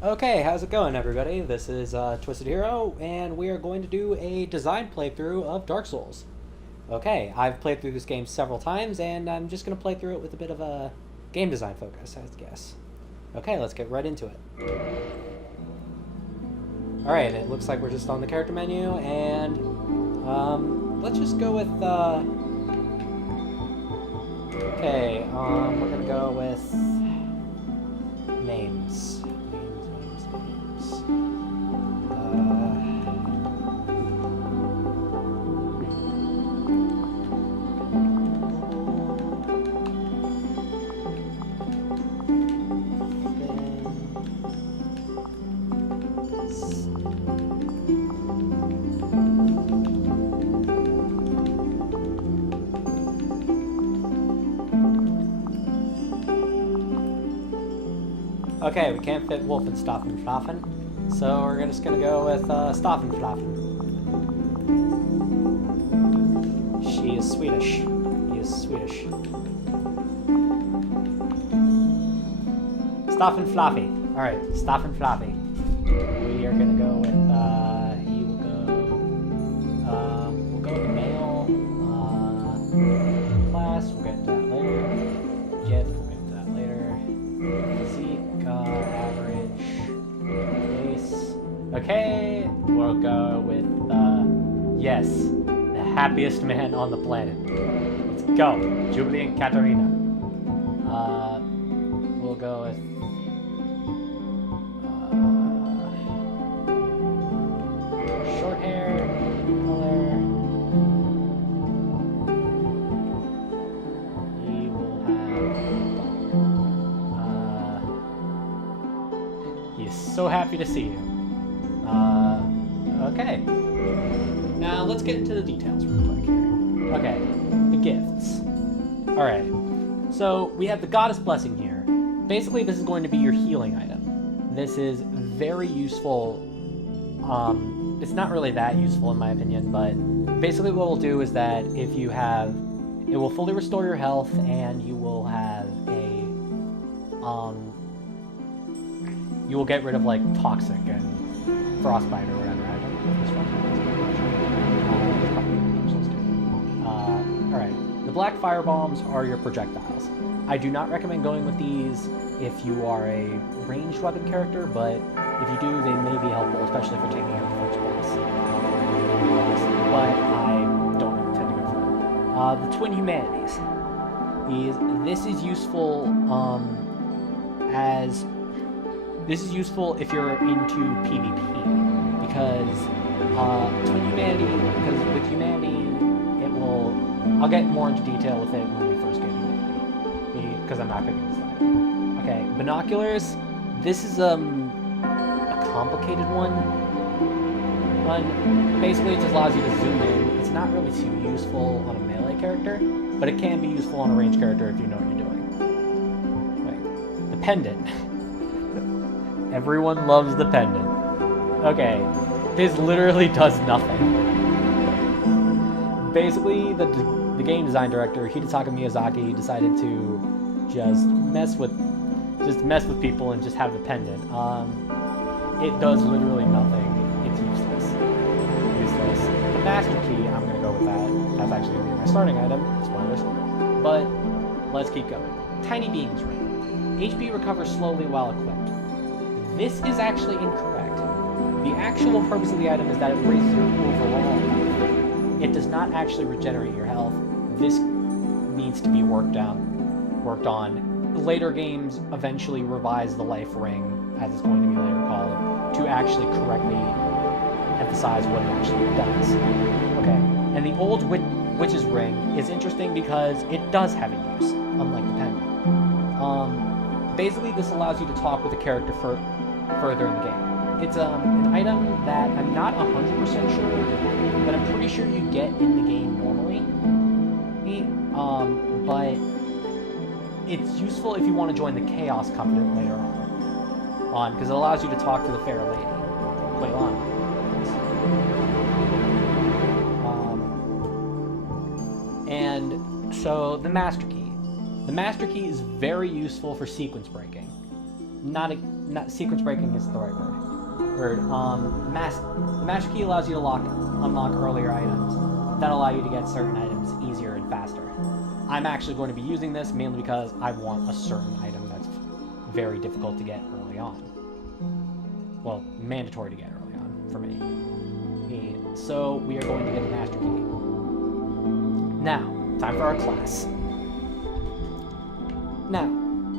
Okay, how's it going, everybody? This is TwistedHero, and we are going to do a design playthrough of Dark Souls. Okay, I've played through this game several times, and I'm just going to play through it with a bit of a game design focus, I guess. Okay, let's get right into it. Alright, it looks like we're just on the character menu, and let's just go with, okay, we're going to go with names. Okay, we can't fit Wolf and Staffinflaffi, so we're just gonna go with Staffinflaffi. She is Swedish. He is Swedish. Staffinflaffi. Alright, Staffinflaffi. We are gonna go with, he will go, we'll go with male, class, we'll get into that later. Jeff, we'll get into that later. Physique, average, base. Okay, we'll go with, yes, the happiest man on the planet. Let's go, Jubilee and Katarina. We'll go with, short hair, color. He will have, he is so happy to see you. Okay. Now let's get into the details real quick here. Okay, the gifts. Alright, so we have the Goddess Blessing here. Basically, this is going to be your healing item. This is very useful. It's not really that useful in my opinion, but basically what we'll do is that if you have, it will fully restore your health, and you will have a, you will get rid of like toxic and frostbite or whatever. I don't know if this one. Alright, the black fire bombs are your projectiles. I do not recommend going with these if you are a ranged weapon character, but if you do, they may be helpful, especially if you're taking out the first place. But I don't intend to go for them. The Twin Humanities. This is useful this is useful if you're into PvP, because Twin Humanity, because with Humanity, it will, I'll get more into detail with it when we first get Humanity, because I'm not picking this item. Okay, binoculars. This is a complicated one. Basically, it just allows you to zoom in. It's not really too useful on a melee character, but it can be useful on a ranged character if you know what you're doing. Wait, the pendant. Everyone loves the pendant. Okay, this literally does nothing. Basically, the game design director, Hidetaka Miyazaki, decided to just mess with people and just have the pendant. It does literally nothing. It's useless. The master key, I'm gonna go with that. That's actually gonna be my starting item. Spoilers. But let's keep going. Tiny Beams Ring. HP recovers slowly while equipped. This is actually incorrect. The actual purpose of the item is that it raises your overall health. It does not actually regenerate your health. This needs to be worked on. Later games eventually revise the life ring, as it's going to be later called, to actually correctly emphasize what it actually does. Okay, and the old Witch's Ring is interesting because it does have a use, unlike the pendant. Basically, this allows you to talk with a character further in the game. It's an item that I'm not 100% sure, but I'm pretty sure you get in the game normally. But it's useful if you want to join the Chaos Covenant later on, because it allows you to talk to the Fair Lady. Wait, hold on. And so the Master Key. The Master Key is very useful for sequence breaking. not sequence breaking is the right word. Master Key allows you to unlock earlier items that allow you to get certain items easier and faster. I'm actually going to be using this mainly because I want a certain item that's very difficult to get early on. Well, mandatory to get early on for me. So we are going to get the Master Key. Now, time for our class. Now,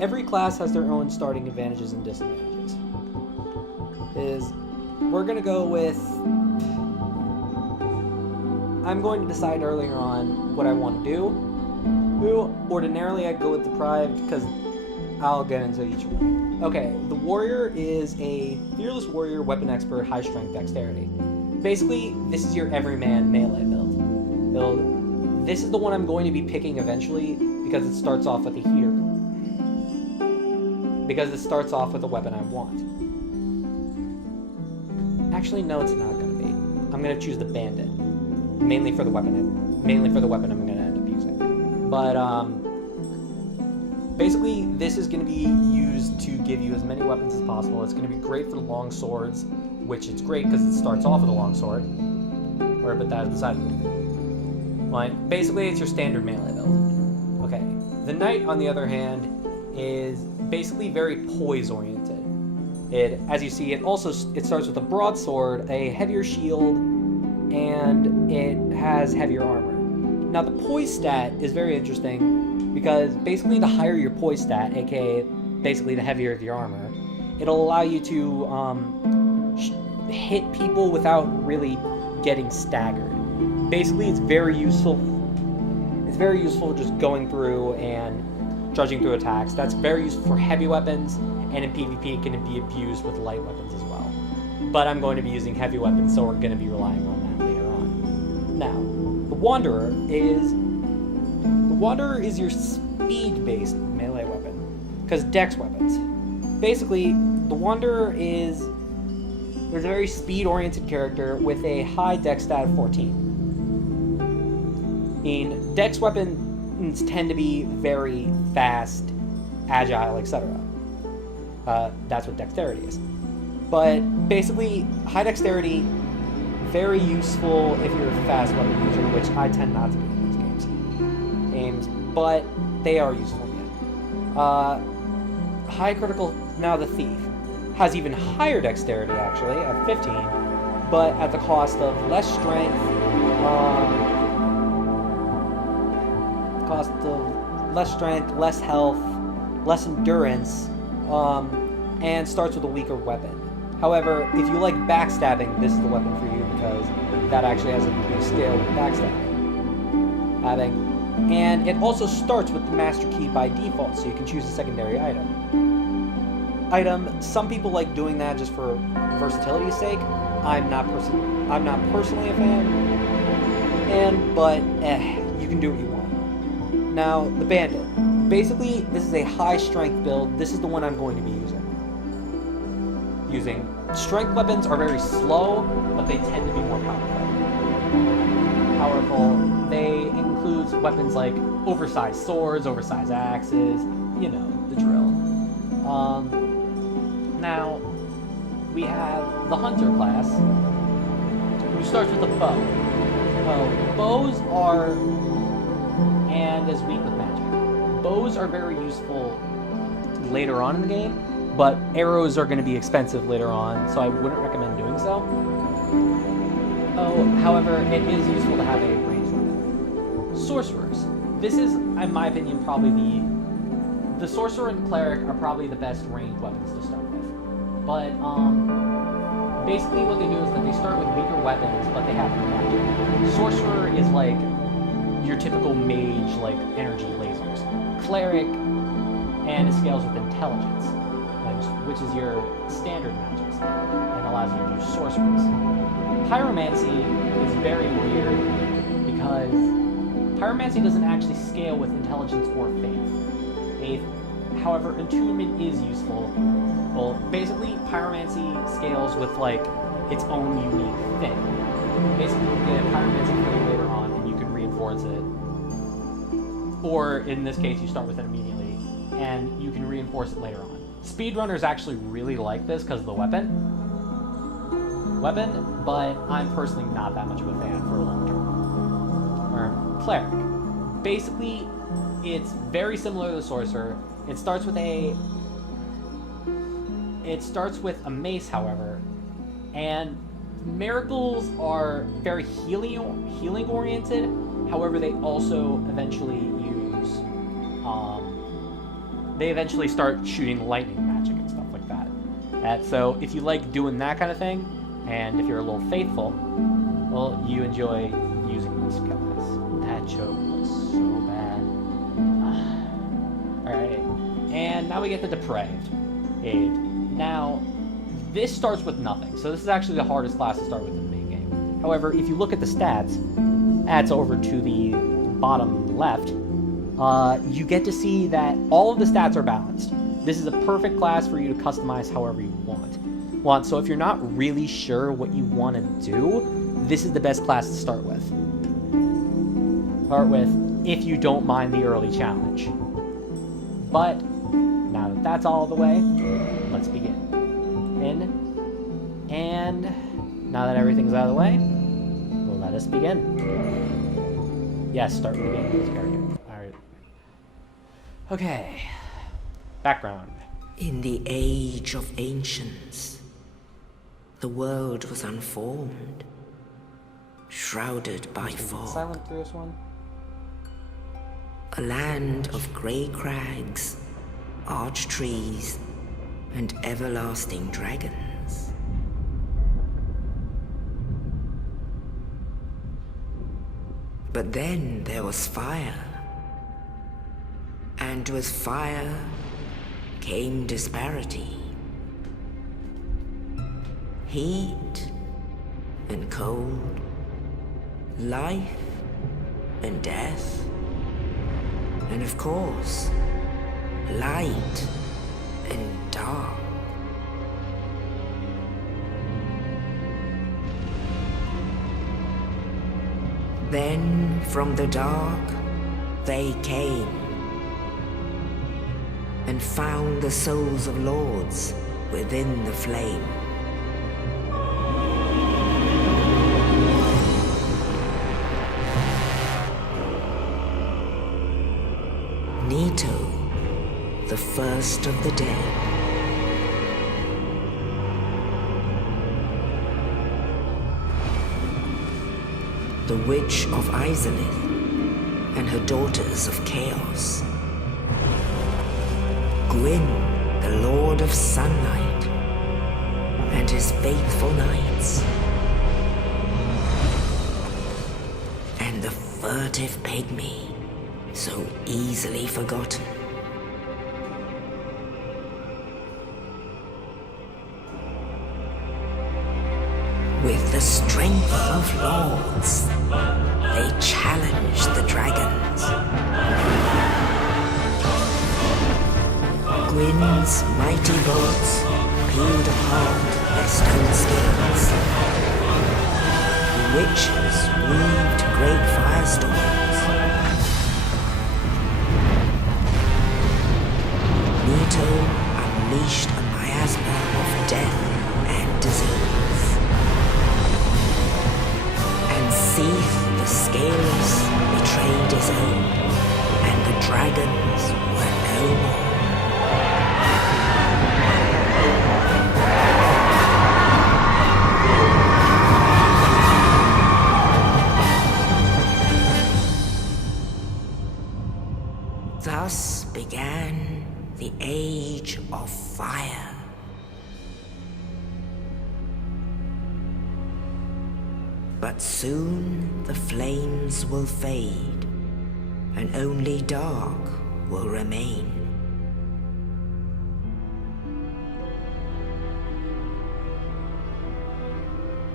every class has their own starting advantages and disadvantages. We're going to go with... I'm going to decide earlier on what I want to do. Ordinarily, I'd go with Deprived because I'll get into each one. Okay, the Warrior is a Fearless Warrior, Weapon Expert, High Strength, Dexterity. Basically, this is your everyman melee build. This is the one I'm going to be picking eventually because it starts off with a heater. Because it starts off with a weapon I want. Actually, no, it's not going to be. I'm going to choose the Bandit. Mainly for the weapon I'm going to end up using. But, basically, this is going to be used to give you as many weapons as possible. It's going to be great for the long swords, which it's great because it starts off with a long sword. Or put that aside. Like, basically, it's your standard melee build. Okay. The Knight, on the other hand, is basically very poise-oriented. As you see, it starts with a broadsword, a heavier shield, and it has heavier armor. Now, the poise stat is very interesting because basically the higher your poise stat, aka basically the heavier your armor, it'll allow you to hit people without really getting staggered. Basically, it's very useful. It's very useful just going through and judging through attacks. That's very useful for heavy weapons, and in PvP it can be abused with light weapons as well. But I'm going to be using heavy weapons, so we're going to be relying on that later on. Now, the Wanderer is your speed-based melee weapon, because Dex weapons. Basically, the Wanderer is a very speed-oriented character with a high Dex stat of 14. Dex weapons tend to be very fast, agile, etc. That's what dexterity is. But basically, high dexterity, very useful if you're a fast weapon user, which I tend not to be in these games, but they are useful again. High critical, now the Thief, has even higher dexterity actually, at 15, but at the cost of less strength, less health, less endurance, and starts with a weaker weapon. However, if you like backstabbing, this is the weapon for you because that actually has a scale with backstabbing. And it also starts with the Master Key by default, so you can choose a secondary item. Some people like doing that just for versatility's sake. I'm not personally a fan, but you can do what you want. Now, the Bandit. Basically, this is a high strength build. This is the one I'm going to be using. Strength weapons are very slow, but they tend to be more powerful. They include weapons like oversized swords, oversized axes, you know, the drill. Now, we have the Hunter class, who starts with a bow. Well, bows are, and is weak with magic. Bows are very useful later on in the game, but arrows are going to be expensive later on, so I wouldn't recommend doing so. However, it is useful to have a ranged weapon. Sorcerers. This is, in my opinion, probably the Sorcerer and Cleric are probably the best ranged weapons to start with. But, basically what they do is that they start with weaker weapons, but they have magic. Sorcerer is like your typical mage, like energy lasers. Cleric, and it scales with intelligence, which is your standard magic spell, and allows you to do sorceries. Pyromancy is very weird, because Pyromancy doesn't actually scale with intelligence or faith. However, attunement is useful. Well, basically, Pyromancy scales with, like, its own unique thing. Basically, you get a Pyromancy thing later on, and you can reinforce it. Or, in this case, you start with it immediately, and you can reinforce it later on. Speedrunners actually really like this because of the weapon, but I'm personally not that much of a fan for a long term. Or cleric. Basically, it's very similar to the sorcerer. It starts with a mace, however, and miracles are very healing oriented. However, they also eventually start shooting lightning magic and stuff like that. So if you like doing that kind of thing, and if you're a little faithful, well, you enjoy using these guys. That joke was so bad. Alright, and now we get the Depraved Aid. Now, this starts with nothing, so this is actually the hardest class to start with in the main game. However, if you look at the stats, that's over to the bottom left, you get to see that all of the stats are balanced. This is a perfect class for you to customize however you want. So if you're not really sure what you want to do, this is the best class to start with. If you don't mind the early challenge. But now that that's all the way, let's begin. And now that everything's out of the way, well, let us begin. Yes, start with the game with this character. Alright. Okay. Background. In the age of ancients, the world was unformed, shrouded by fog. Silent through this one. A land of grey crags, arched trees, and everlasting dragons. But then there was fire, and with fire came disparity. Heat and cold, life and death, and of course, light and dark. Then from the dark they came and found the souls of lords within the flame. Nito, the first of the dead. The Witch of Izalith and her daughters of Chaos. Gwyn, the Lord of Sunlight, and his faithful knights. And the furtive pygmy, so easily forgotten. With the strength of lords, they challenged the dragons. Gwyn's mighty bolts peeled apart their stone scales. The witches weaved great firestorms. Nito unleashed a miasma of death and disease. And Seath, the Scaleless, betrayed his own, and the dragons were no more. Thus began the Age of Fire. But soon the flames will fade, and only dark will remain.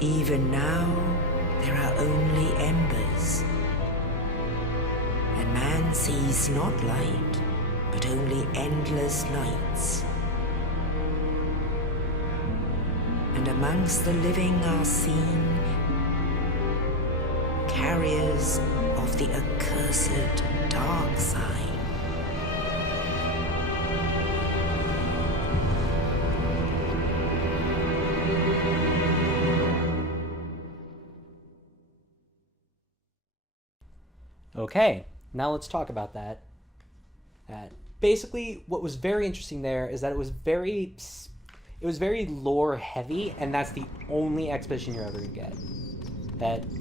Even now, there are only embers, and man sees not light, but only endless nights. And amongst the living are seen carriers of the accursed dark side. Okay, now let's talk about that. Basically, what was very interesting there is that it was very lore heavy, and that's the only exposition you're ever gonna get.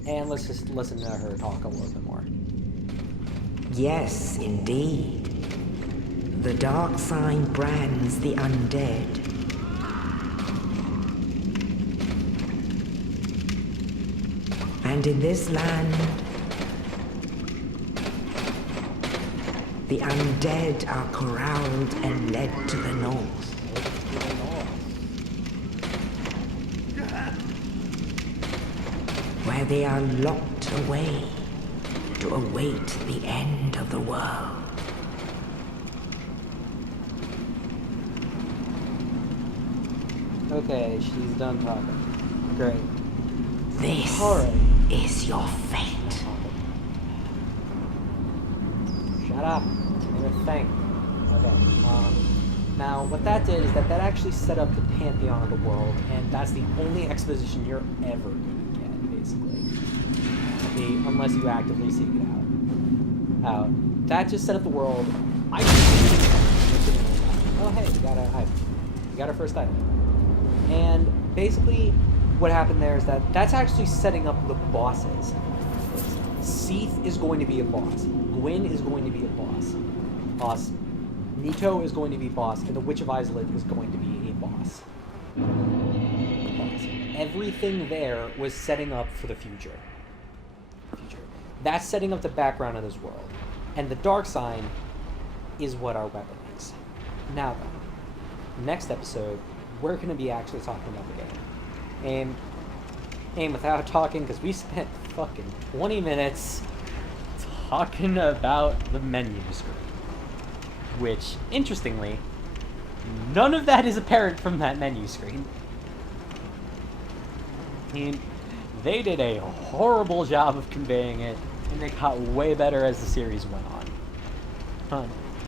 And let's just listen to her talk a little bit more. Yes, indeed. The dark sign brands the undead. And in this land, the undead are corralled and led to the north. Where they are locked away to await the end of the world. Okay, she's done talking. Great. This Alright. is your fate. Shut up. You're a thing. Okay. Now, what that did is that actually set up the pantheon of the world, and that's the only exposition you're ever going to get, basically. Unless you actively seek it out. That just set up the world. Oh, hey, we got a item. We got our first item. And basically, what happened there is that's actually setting up the bosses. Seath is going to be a boss. Gwyn is going to be a boss. Nito is going to be boss, and the Witch of Izalith is going to be a boss. Everything there was setting up for the future. That's setting up the background of this world. And the dark sign is what our weapon is. Now then, next episode, we're going to be actually talking about the game. And without talking, because we spent fucking 20 minutes talking about the menu screen. Which, interestingly, none of that is apparent from that menu screen. And they did a horrible job of conveying it, and they got way better as the series went on.